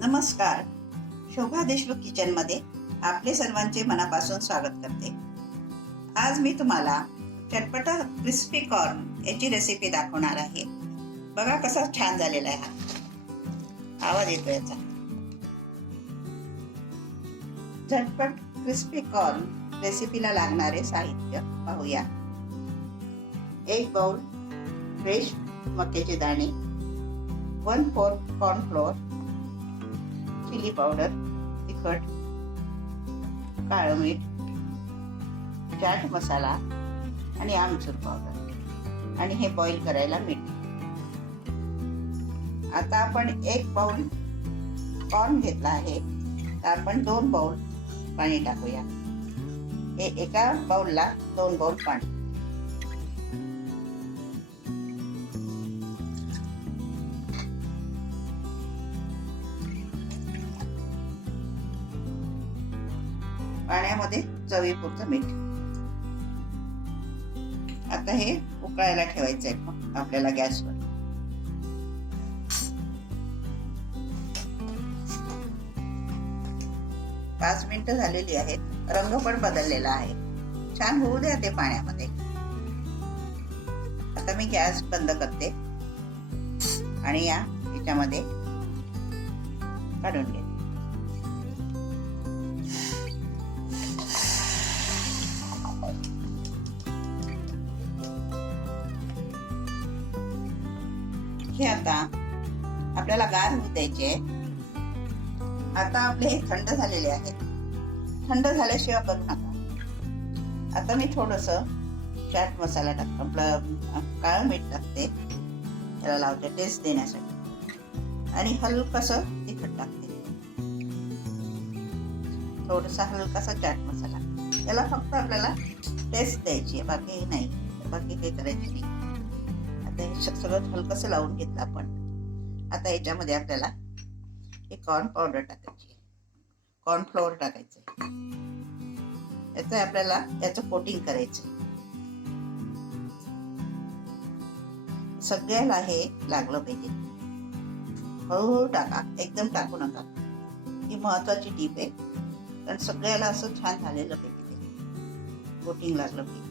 नमस्कार. शोभा देशमुख किचन मध्ये आपले सर्वांचे मनापासून स्वागत करते. आज मी तुम्हाला चटपटा क्रिस्पी कॉर्न याची रेसिपी दाखवणार आहे. बघा कसा छान झालेला आहे. हा आवाज येतो याचा. झटपट क्रिस्पी कॉर्न रेसिपीला लागणारे साहित्य पाहूया. 1 बाउल फ्रेश मक्याचे दाणे, 1/4 कॉर्नफ्लोअर, चिली पावडर, तिखट, काळं मीठ, चाट मसाला आणि आमचूर पावडर आणि हे बॉईल करायला मीठ. आता आपण 1 बाउल कॉर्न घेतला आहे, तर आपण 2 बाउल पाणी टाकूया. हे एका बाउलला 2 बाउल पाणी. पाण्यामध्ये चवीपुरतं मीठ. आता हे उकळायला ठेवायचं आहे आपल्याला गॅसवर. पाच मिनिटं झालेली आहेत. रंग पण बदललेला आहे. छान होऊ द्या ते पाण्यामध्ये. आता मी गॅस बंद करते आणि याच्यामध्ये काढून घेते. हे आता आपल्याला गार होऊ द्यायचे. आता आपले हे थंड झालेले आहे. थंड झाल्याशिवाय करू नका. आता मी थोडस चाट मसाला टाकतो, काळं मीठ टाकते, त्याला लावते टेस्ट देण्यासाठी, आणि हलकासा तिखट टाकते. थोडासा हलकासा चाट मसाला. त्याला फक्त आपल्याला टेस्ट द्यायची आहे, बाकी नाही, बाकी काही करायची नाही. हे सगळं हलकसं लावून घेतलं आपण. आता याच्यामध्ये आपल्याला हे कॉर्न पावडर टाकायची, कॉर्नफ्लोअर टाकायचं. याचं आपल्याला याचं कोटिंग करायचं. सगळ्याला हे लागलं पाहिजे. हळूहळू टाका, एकदम टाकू नका. ही महत्वाची टीप आहे, कारण सगळ्याला असं छान झालेलं पाहिजे, कोटिंग लागलं पाहिजे.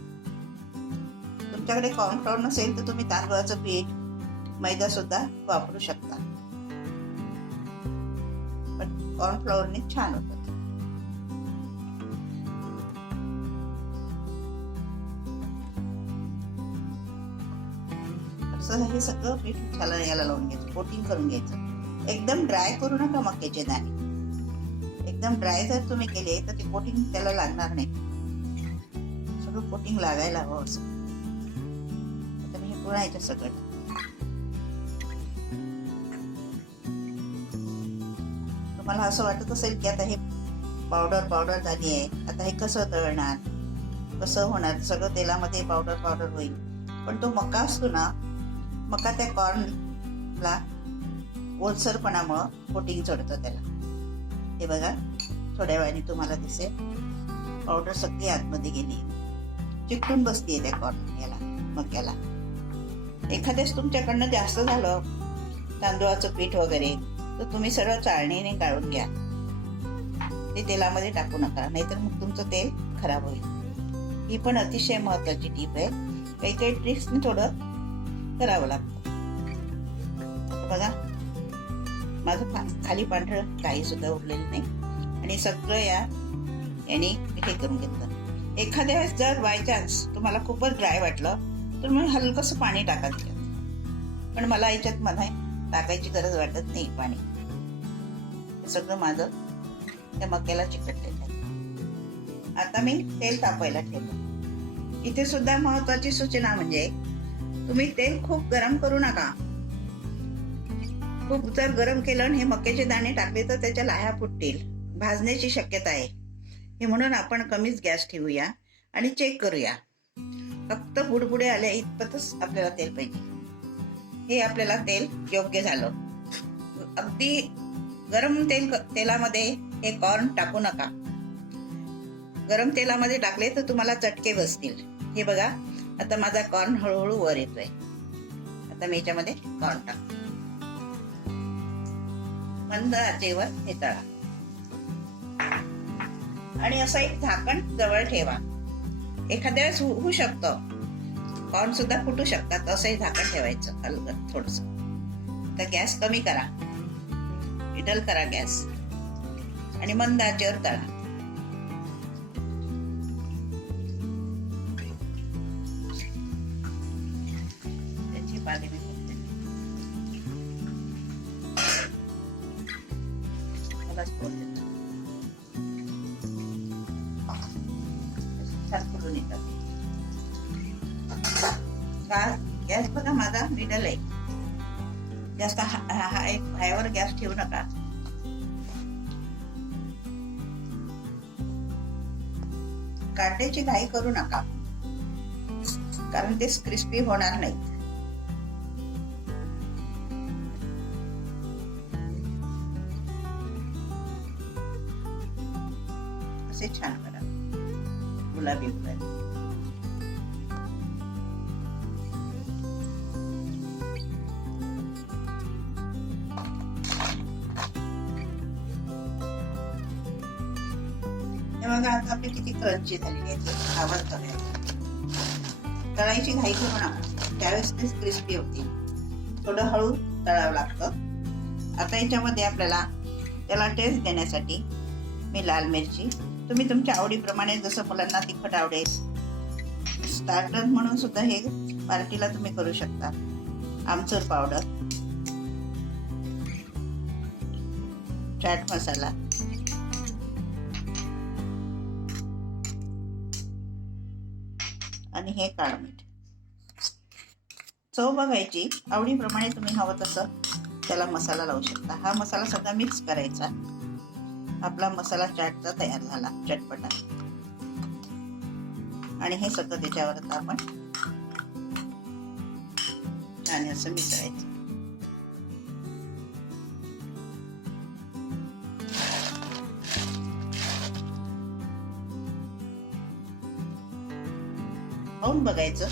तुमच्याकडे कॉर्नफ्लोअर नसेल तर तुम्ही तांदूळाचं पीठ, मैदा सुद्धा वापरू शकता, पण कॉर्नफ्लोअरने छान होतं. असं हे सगळं पीठ याला लावून घ्यायचं, कोटिंग करून घ्यायचं. एकदम ड्राय करू नका मक्याचे दाणे. एकदम ड्राय जर तुम्ही केले तर ते कोटिंग त्याला लागणार नाही. सगळं कोटिंग लागायला हवं असं. पुरायचं सगळं. तुम्हाला असं वाटत असेल की आता हे पावडर झाली आहे, आता हे कसं तळणार, कसं होणार, सगळं तेलामध्ये पावडर होईल. पण तो मका असतो ना, मका त्या कॉर्नला ओलसरपणामुळं कोटिंग चढतं त्याला. हे बघा, थोड्या वेळाने तुम्हाला दिसेल पावडर सगळी आतमध्ये गेली, चिकटून बसलीये त्या कॉर्न याला, मक्याला. एखाद्याच तुमच्याकडनं जास्त झालं तांदूळाचं पीठ वगैरे, तर तुम्ही सरळ चाळणीने गाळून घ्या. ते तेलामध्ये टाकू नका, नाहीतर मग तुमचं तेल खराब होईल. ही पण अतिशय महत्वाची टीप आहे. काही ट्रिक्सने थोडं करावं लागतं. बघा, माझं खाली पांढरं काही सुद्धा उरलेलं नाही, आणि सगळं याने हे करून घेतलं. एखाद्या वेळेस जर बाय चान्स तुम्हाला खूपच ड्राय वाटलं तर मग हलकस पाणी टाका त्याच्यात, पण मला याच्यात टाकायची गरज वाटत नाही पाणी. हे सगळं माझं त्या मक्याला चिकटलेलं आहे. आता मी तेल तापायला ठेवलं. इथे सुद्धा महत्वाची सूचना म्हणजे तुम्ही तेल खूप गरम करू नका. खूप जर गरम केलं आणि हे मक्याचे दाणे टाकले तर त्याच्या लाह्या फुटतील, भाजण्याची शक्यता आहे. हे म्हणून आपण कमीच गॅस ठेवूया आणि चेक करूया. फक्त बुडबुडे आले इतपतच आपल्याला तेल पाहिजे. हे आपल्याला तेल योग्य झालं. अगदी गरम तेलामध्ये हे कॉर्न टाकू नका. गरम तेलामध्ये टाकले तर तुम्हाला चटके बसतील. हे बघा, आता माझा कॉर्न हळूहळू वर येतोय. आता मी याच्यामध्ये कॉर्न टाकते. मंद आचेवर हे तळा आणि असं एक झाकण जवळ ठेवा. एखाद्या वेळेस होऊ शकतं, कॉर्न सुद्धा फुटू शकतात, असंही झाकण ठेवायचं हलकं थोडस. तर गॅस कमी करा, मिडल करा गॅस आणि मंद आचेवर तळा. त्याची पाले मी फुटते, मलाच बोलते छान फुलून येतात. गॅस बघा माझा मिडल आहे, जास्त हायवर गॅस ठेवू नका. काढण्याची घाई करू नका, कारण ते क्रिस्पी होणार नाहीत. असे छान करा, गुलाबी गुलाबी. बघा आता आपली किती क्रंची झालेली आहे. आवाज करायचा, तळायची घाई करू नका, त्यावेळेस ते क्रिस्पी होती. थोडं हळू तळावं लागतं. आता याच्यामध्ये आपल्याला त्याला टेस्ट देण्यासाठी मी लाल मिरची, तुम्ही तुमच्या आवडीप्रमाणे जसं मुलांना तिखट आवडेल, स्टार्टर म्हणून सुद्धा हे पार्टीला तुम्ही करू शकता. आमचूर पावडर, चाट मसाला, आणि हे काळं मीठ. चव बघायची, आवडीप्रमाणे तुम्ही हवं तसं त्याला मसाला लावू शकता. हा मसाला सगळा मिक्स करायचा. आपला मसाला चाटचा तयार झाला, चटपटा. आणि हे सगळं त्याच्यावर आपण छान असं मिसळायचं. खाऊन बघायचं.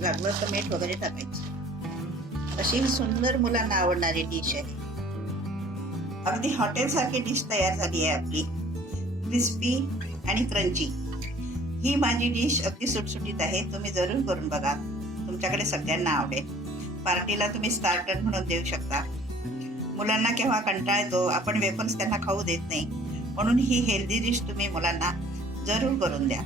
लागलं तर मीठ वगैरे टाकायचं. अशी सुंदर मुलांना आवडणारी डिश आहे. अगदी हॉटेल सारखी डिश तयार झाली आहे आपली, क्रिस्पी आणि क्रंची. ही माझी डिश अगदी सुटसुटीत आहे. तुम्ही जरूर करून बघा, तुमच्याकडे सगळ्यांना आवडेल. पार्टीला तुम्ही स्टार्टर म्हणून देऊ शकता. मुलांना केव्हा कंटाळा येतो, आपण वेफर्स त्यांना खाऊ देत नाही, म्हणून ही हेल्दी डिश तुम्ही मुलांना जरूर करून द्या.